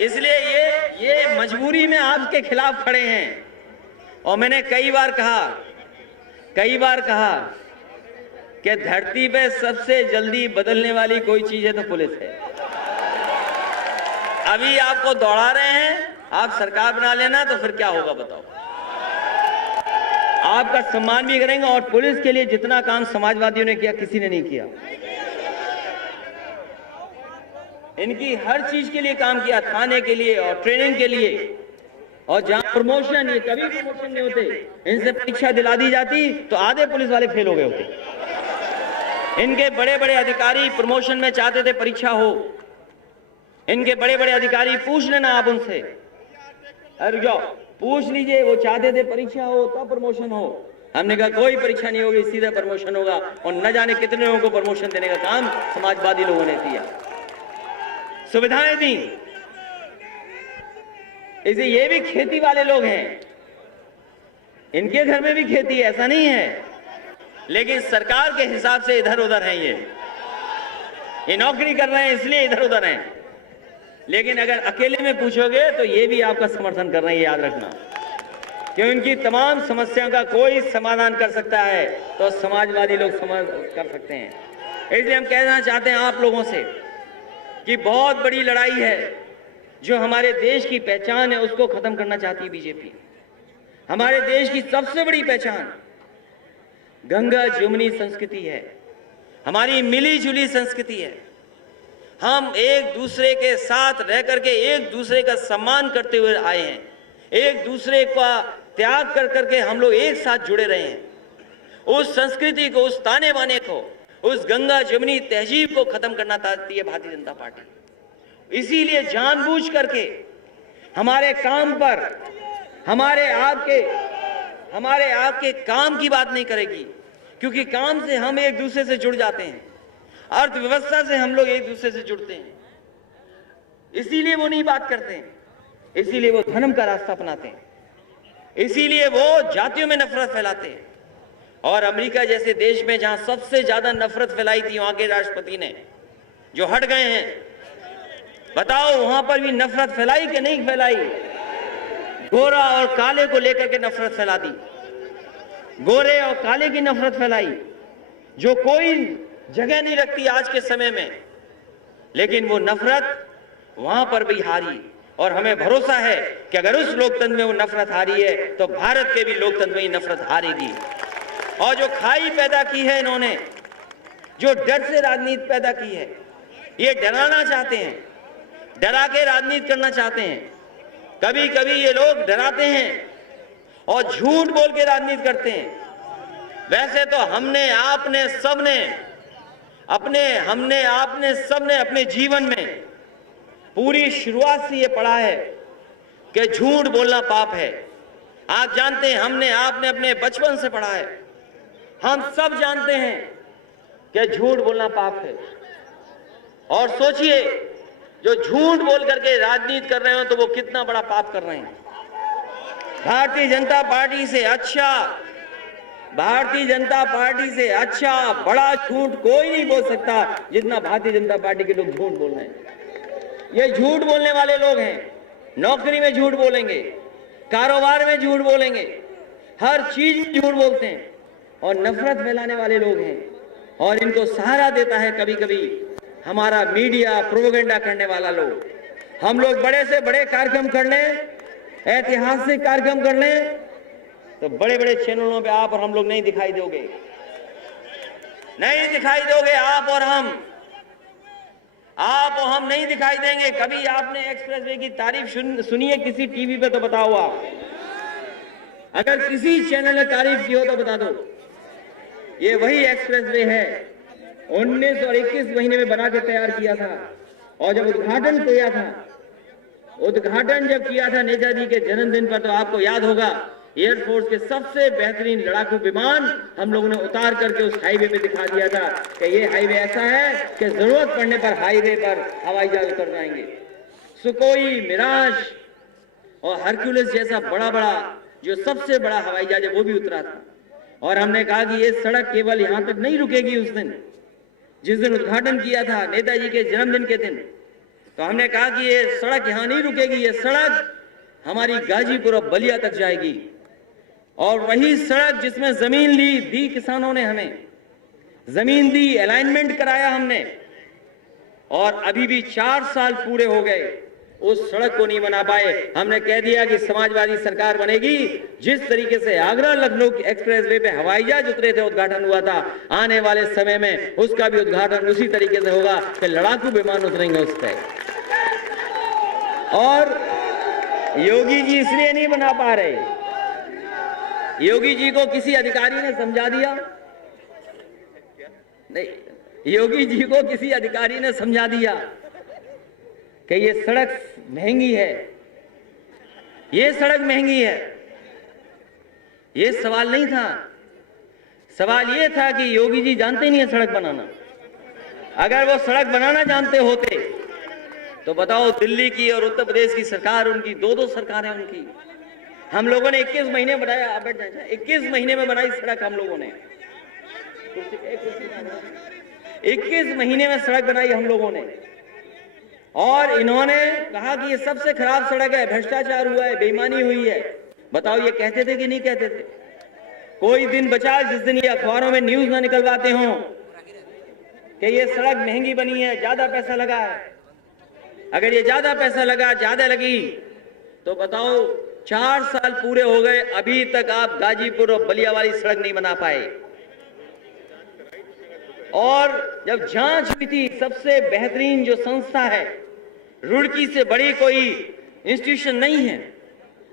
इसलिए ये मजबूरी में आपके खिलाफ खड़े हैं। और मैंने कई बार कहा कि धरती पे सबसे जल्दी बदलने वाली कोई चीज है तो पुलिस है। अभी आपको दौड़ा रहे हैं, आप सरकार बना लेना तो फिर क्या होगा बताओ। आपका सम्मान भी करेंगे और पुलिस के लिए जितना काम समाजवादियों ने किया किसी ने नहीं किया। इनकी हर चीज के लिए काम किया, थाने के लिए और ट्रेनिंग के लिए। और जहां प्रमोशन, ये कभी प्रमोशन नहीं होते, इनसे परीक्षा दिला दी जाती तो आधे पुलिस वाले फेल हो गए होते। इनके बड़े बड़े अधिकारी प्रमोशन में चाहते थे परीक्षा हो। इनके बड़े बड़े अधिकारी, पूछ लेना आप उनसे, अरे जाओ पूछ लीजिए, वो चाहते थे परीक्षा हो तब प्रमोशन हो। हमने कहा कोई परीक्षा नहीं होगी, सीधा प्रमोशन होगा। और न जाने कितने लोगों को प्रमोशन देने का काम समाजवादी लोगों ने किया, सुविधाएं दी। इसे ये भी खेती वाले लोग हैं, इनके घर में भी खेती है, ऐसा नहीं है, लेकिन सरकार के हिसाब से इधर उधर हैं। ये नौकरी कर रहे हैं इसलिए इधर उधर हैं। लेकिन अगर अकेले में पूछोगे तो ये भी आपका समर्थन कर रहे हैं, याद रखना। कि उनकी तमाम समस्याओं का कोई समाधान कर सकता है तो समाजवादी लोग कर सकते हैं। इसलिए हम कहना चाहते हैं आप लोगों से कि बहुत बड़ी लड़ाई है, जो हमारे देश की पहचान है उसको खत्म करना चाहती है बीजेपी। हमारे देश की सबसे बड़ी पहचान गंगा जमुनी संस्कृति है, हमारी मिली जुली संस्कृति है। हम एक दूसरे के साथ रह करके एक दूसरे का सम्मान करते हुए आए हैं, एक दूसरे का त्याग कर करके हम लोग एक साथ जुड़े रहे हैं। उस संस्कृति को, उस ताने बाने को, उस गंगा जमुनी तहजीब को खत्म करना चाहती है भारतीय जनता पार्टी। इसीलिए जानबूझ करके हमारे काम पर हमारे आपके काम की बात नहीं करेगी, क्योंकि काम से हम एक दूसरे से जुड़ जाते हैं, अर्थव्यवस्था से हम लोग एक दूसरे से जुड़ते हैं। इसीलिए वो नहीं बात करते हैं, इसीलिए वो धर्म का रास्ता अपनाते हैं, इसीलिए वो जातियों में नफरत फैलाते हैं। और अमेरिका जैसे देश में जहां सबसे ज्यादा नफरत फैलाई थी वहां के राष्ट्रपति ने, जो हट गए हैं, बताओ वहां पर भी नफरत फैलाई कि नहीं फैलाई? गोरा और काले को लेकर के नफरत फैला दी, गोरे और काले की नफरत फैलाई, जो कोई जगह नहीं रखती आज के समय में। लेकिन वो नफरत वहां पर भी हारी। और हमें भरोसा है कि अगर उस लोकतंत्र में वो नफरत हारी है तो भारत के भी लोकतंत्र में नफरत हारेगी। और जो खाई पैदा की है इन्होंने, जो डर से राजनीति पैदा की है, ये डराना चाहते हैं, डरा के राजनीति करना चाहते हैं। कभी कभी ये लोग डराते हैं और झूठ बोल के राजनीति करते हैं। वैसे तो हमने आपने सबने अपने जीवन में पूरी शुरुआत से ये पढ़ा है कि झूठ बोलना पाप है। आप जानते हैं, हमने आपने अपने बचपन से पढ़ा है, हम सब जानते हैं कि झूठ बोलना पाप है। और सोचिए, जो झूठ बोल करके राजनीति कर रहे हो तो वो कितना बड़ा पाप कर रहे हैं। भारतीय जनता पार्टी से अच्छा बड़ा झूठ कोई नहीं बोल सकता जितना भारतीय जनता पार्टी के लोग झूठ बोल रहे हैं। ये झूठ बोलने वाले लोग हैं, नौकरी में झूठ बोलेंगे, कारोबार में झूठ बोलेंगे, हर चीज में झूठ बोलते हैं और नफरत फैलाने वाले लोग हैं। और इनको सहारा देता है कभी कभी हमारा मीडिया, प्रोपेगेंडा करने वाला लोग। हम लोग बड़े से बड़े कार्यक्रम कर लें, ऐतिहासिक कार्यक्रम कर लें, तो बड़े बड़े चैनलों पे आप और हम लोग नहीं दिखाई दोगे, आप और हम नहीं दिखाई देंगे। कभी आपने एक्सप्रेसवे की तारीफ सुनी है किसी टीवी पे तो बताओ आप। अगर किसी चैनल ने तारीफ की हो तो बता दो। ये वही एक्सप्रेसवे है 19 और 21 महीने में बना के तैयार किया था। और जब उद्घाटन जब किया था नेताजी के जन्मदिन पर, तो आपको याद होगा एयरफोर्स के सबसे बेहतरीन लड़ाकू विमान हम लोगों ने उतार करके उस हाईवे पे दिखा दिया था कि ये हाईवे ऐसा है कि जरूरत पड़ने पर हाईवे पर हवाई जहाज उतर जाएंगे। सुकोई, मिराज और हरक्यूलिस जैसा बड़ा जो सबसे बड़ा हवाई जहाज है वो भी उतरा था। और हमने कहा कि ये सड़क केवल यहां तक नहीं रुकेगी। उस दिन जिस दिन उद्घाटन किया था नेताजी के जन्मदिन के दिन, तो हमने कहा कि ये सड़क यहां नहीं रुकेगी, ये सड़क हमारी गाजीपुर और बलिया तक जाएगी। और वही सड़क जिसमें जमीन दी किसानों ने, हमें जमीन दी, अलाइनमेंट कराया हमने, और अभी भी 4 साल पूरे हो गए, उस सड़क को नहीं बना पाए। हमने कह दिया कि समाजवादी सरकार बनेगी। जिस तरीके से आगरा लखनऊ एक्सप्रेसवे पे हवाई जहाज उतरे थे, उद्घाटन हुआ था, आने वाले समय में उसका भी उद्घाटन उसी तरीके से होगा कि लड़ाकू विमान उतरेंगे उस पर। और योगी जी इसलिए नहीं बना पा रहे, योगी जी को किसी अधिकारी ने समझा दिया, नहीं, योगी जी को किसी अधिकारी ने समझा दिया कि ये सड़क महंगी है, ये सड़क महंगी है। ये सवाल नहीं था, सवाल ये था कि योगी जी जानते नहीं है सड़क बनाना। अगर वो सड़क बनाना जानते होते तो बताओ, दिल्ली की और उत्तर प्रदेश की सरकार, उनकी दो सरकारें उनकी, हम लोगों ने 21 महीने बनाया, आप बैठ जाए, 21 महीने में बनाई सड़क हम लोगों ने, 21 महीने में सड़क बनाई हम लोगों ने। और इन्होंने कहा कि ये सबसे खराब सड़क है, भ्रष्टाचार हुआ है, बेईमानी हुई है। बताओ, ये कहते थे कि नहीं कहते थे? कोई दिन बचा जिस दिन ये अखबारों में न्यूज ना निकलवाते हों कि ये सड़क महंगी बनी है, ज्यादा पैसा लगा है। अगर ये ज्यादा पैसा लगा, ज्यादा लगी, तो बताओ 4 साल पूरे हो गए, अभी तक आप गाजीपुर और बलिया वाली सड़क नहीं बना पाए। और जब जांच हुई थी, सबसे बेहतरीन जो संस्था है, रुड़की से बड़ी कोई इंस्टीट्यूशन नहीं है,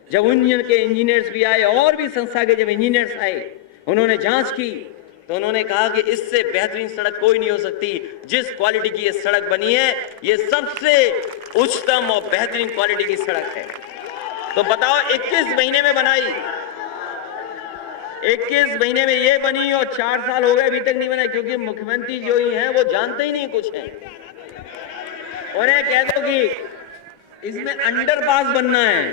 जब इंजीनियर के इंजीनियर्स भी आए और भी संस्था के जब इंजीनियर्स आए, उन्होंने जांच की, तो उन्होंने कहा कि इससे बेहतरीन सड़क कोई नहीं हो सकती। जिस क्वालिटी की ये सड़क बनी है, ये सबसे उच्चतम और बेहतरीन क्वालिटी की सड़क है। तो बताओ, 21 महीने में बनाई, 21 महीने में ये बनी, और 4 साल हो गए अभी तक नहीं बनाई, क्योंकि मुख्यमंत्री जो ही हैं वो जानते ही नहीं कुछ है। उन्हें कह दो कि इसमें अंडरपास बनना है,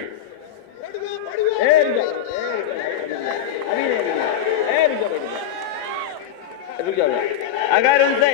रुक जाओ, अगर उनसे